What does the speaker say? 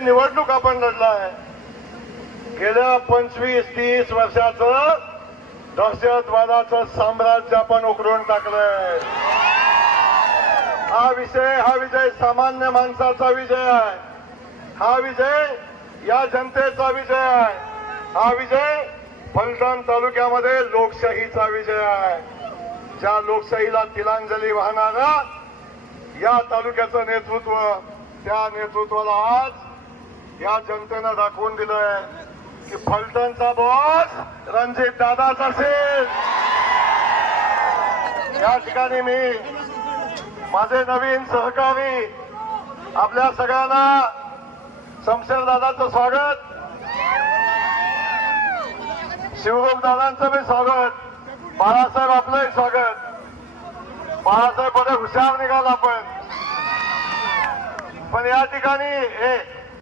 निवडणूक आपण लढलाय. गेल्या पंचवीस तीस वर्षाचं दहशतवादाचं साम्राज्य आपण उकरून टाकलंय. हा विषय हा विजय सामान्य माणसाचा विजय आहे. हा विजय या जनतेचा विजय आहे. हा विजय फलटण तालुक्यामध्ये लोकशाहीचा विजय आहे. ज्या लोकशाहीला तिलांजली वाहणारा या तालुक्याचं नेतृत्व त्या नेतृत्वाला आज या जनतेनं दाखवून दिलंय की फलटणचा बॉस रणजित दादाच असेल. या ठिकाणी मी माझे नवीन सहकारी आपल्या सगळ्यांना शमशेर दादाचं स्वागत. शिवराम दादांचं मी स्वागत. बाळासाहेब आपलंही स्वागत. बाळासाहेबमध्ये हुशार निघाला आपण पण या ठिकाणी हे